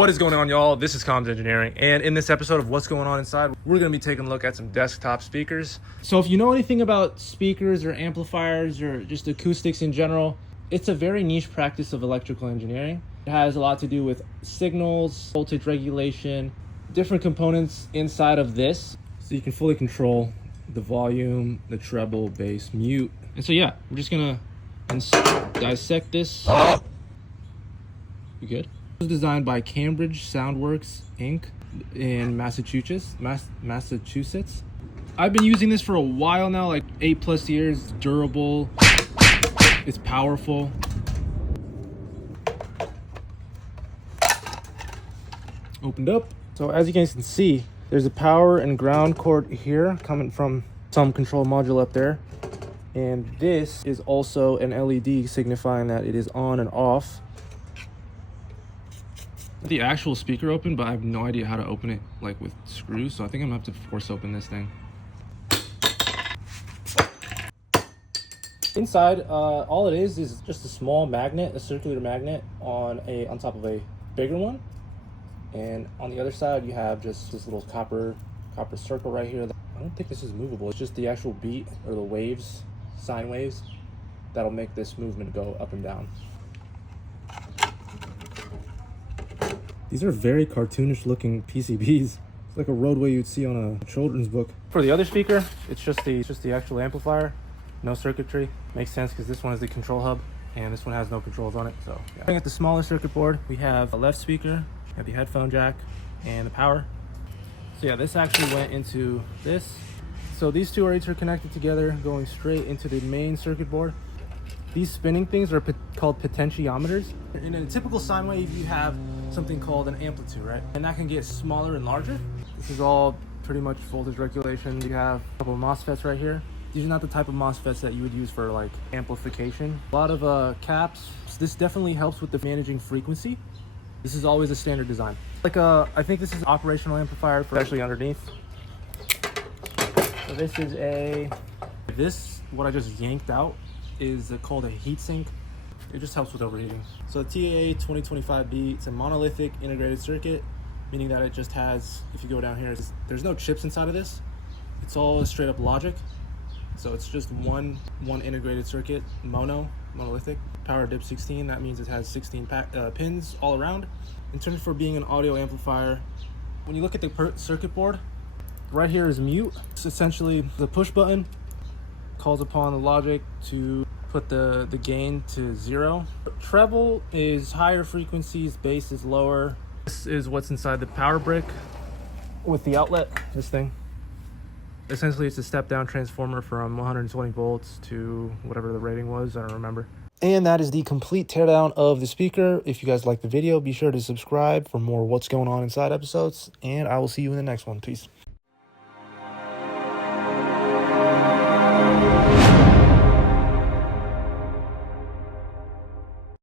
What is going on, y'all? This is Comms Engineering, and in this episode of What's Going On Inside, we're going to be taking a look at some desktop speakers. So if you know anything about speakers or amplifiers or just acoustics in general, it's a very niche practice of electrical engineering. It has a lot to do with signals, voltage regulation, different components inside of this. So you can fully control the volume, the treble, bass, mute. And so yeah, we're just going to dissect this. You good? It was designed by Cambridge Soundworks Inc. in Massachusetts. I've been using this for a while now, like 8+ years. It's durable, it's powerful. Opened up. So as you guys can see, there's a power and ground cord here coming from some control module up there. And this is also an LED signifying that it is on and off. The actual speaker open, but I have no idea how to open it like with screws, so I think I'm gonna have to force open this thing. Inside, all it is just a small magnet, a circular magnet on top of a bigger one, and on the other side you have just this little copper circle right here. I don't think this is movable. It's just the actual beat or the waves, sine waves, that'll make this movement go up and down. These are very cartoonish looking PCBs. It's like a roadway you'd see on a children's book. For the other speaker, it's just the actual amplifier, no circuitry. Makes sense because this one is the control hub and this one has no controls on it. So yeah. Looking at the smaller circuit board, we have a left speaker, we have the headphone jack, and the power. So yeah, this actually went into this. So these two are interconnected together, going straight into the main circuit board. These spinning things are called potentiometers. In a typical sine wave, you have something called an amplitude, right? And that can get smaller and larger. This is all pretty much voltage regulation. You have a couple of MOSFETs right here. These are not the type of MOSFETs that you would use for like amplification. A lot of caps. This definitely helps with the managing frequency. This is always a standard design. Like I think this is an operational amplifier for actually underneath. So this is what I just yanked out is called a heatsink. It just helps with overheating. So the TAA2025B, it's a monolithic integrated circuit, meaning that it just has, if you go down here, there's no chips inside of this. It's all straight up logic. So it's just one integrated circuit, monolithic. Power dip 16, that means it has 16 pins all around. In terms for being an audio amplifier, when you look at the circuit board, right here is mute. It's essentially the push button calls upon the logic to put the gain to 0. Treble is higher frequencies, bass is lower. This is what's inside the power brick with the outlet, this thing. Essentially, it's a step-down transformer from 120 volts to whatever the rating was, I don't remember. And that is the complete teardown of the speaker. If you guys like the video, be sure to subscribe for more What's Going On Inside episodes, and I will see you in the next one. Peace.